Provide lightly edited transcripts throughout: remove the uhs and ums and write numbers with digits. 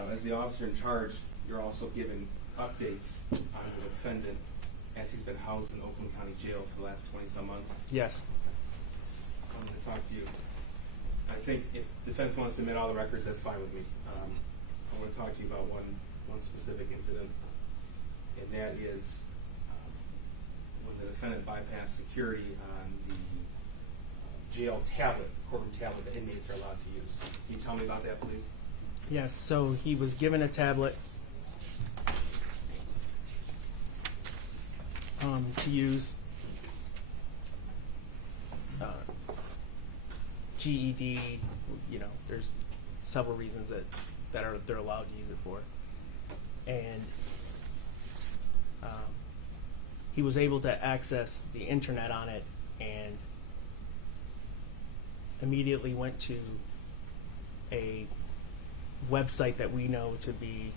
Now, as the officer in charge, you're also given updates on the defendant as he's been housed in Oakland County Jail for the last 20-some months. Yes. I'm going to talk to you. I think if defense wants to admit all the records, that's fine with me. I want to talk to you about one specific incident, and that is when the defendant bypassed security on the jail tablet, courtroom tablet that inmates are allowed to use. Can you tell me about that, please? Yes, so he was given a tablet to use. GED, there's several reasons that they're allowed to use it for. And he was able to access the internet on it and immediately went to a website that we know to be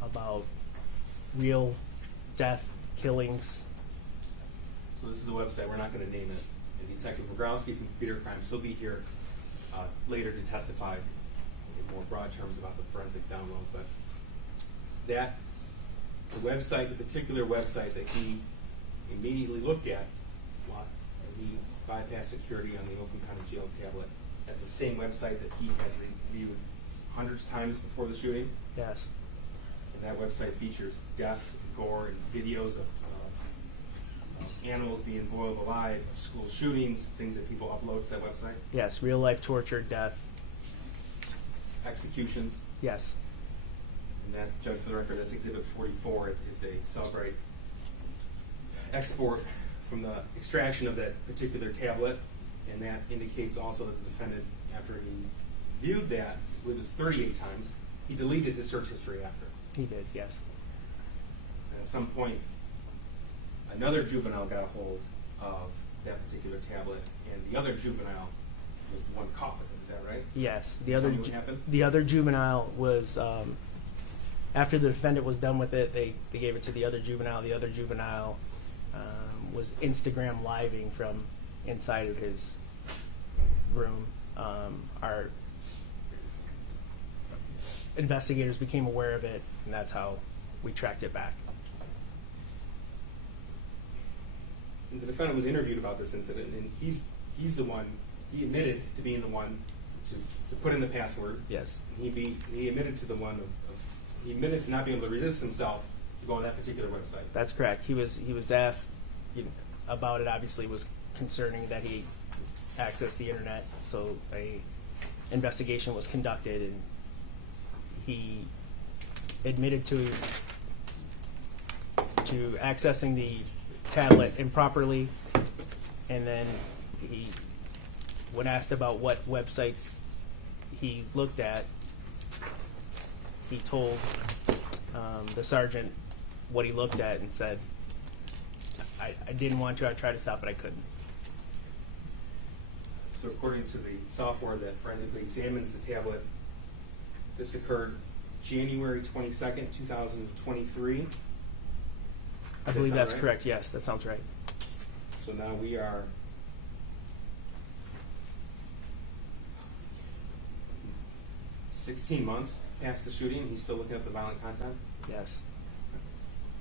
about real death, killings. So this is a website, we're not going to name it. And Detective Wroglowski from Computer Crimes, he'll be here later to testify in more broad terms about the forensic download. But the particular website that he immediately looked at, and he bypassed security on the Oakland County Jail tablet, that's the same website that he had reviewed hundreds of times before the shooting. Yes. And that website features death, gore, and videos of animals being boiled alive, school shootings, things that people upload to that website. Yes, real life torture, death. Executions. Yes. And that, Judge, for the record, that's Exhibit 44. It's a Celebrate export from the extraction of that particular tablet, and that indicates also that the defendant, after he viewed that, I believe it was 38 times, he deleted his search history after. He did, yes. And at some point, another juvenile got a hold of that particular tablet, and the other juvenile was the one caught with it. Is that right? Yes. The other juvenile was, after the defendant was done with it, they gave it to the other juvenile. The other juvenile was Instagram living from inside of his room. Our investigators became aware of it, and that's how we tracked it back. And the defendant was interviewed about this incident, and he's the one. He admitted to being the one to put in the password. Yes. And he admitted to he admitted to not being able to resist himself to go on that particular website. That's correct. He was asked about it. Obviously, was concerning that he accessed the internet. So a investigation was conducted, and he admitted to accessing the tablet improperly, and then when asked about what websites he looked at, he told the sergeant what he looked at and said, I didn't want to, I tried to stop it, I couldn't. So according to the software that forensically examines the tablet, this occurred January 22nd, 2023. I believe that's right? correct, yes, that sounds right. So now we are 16 months past the shooting, and he's still looking at the violent content? Yes.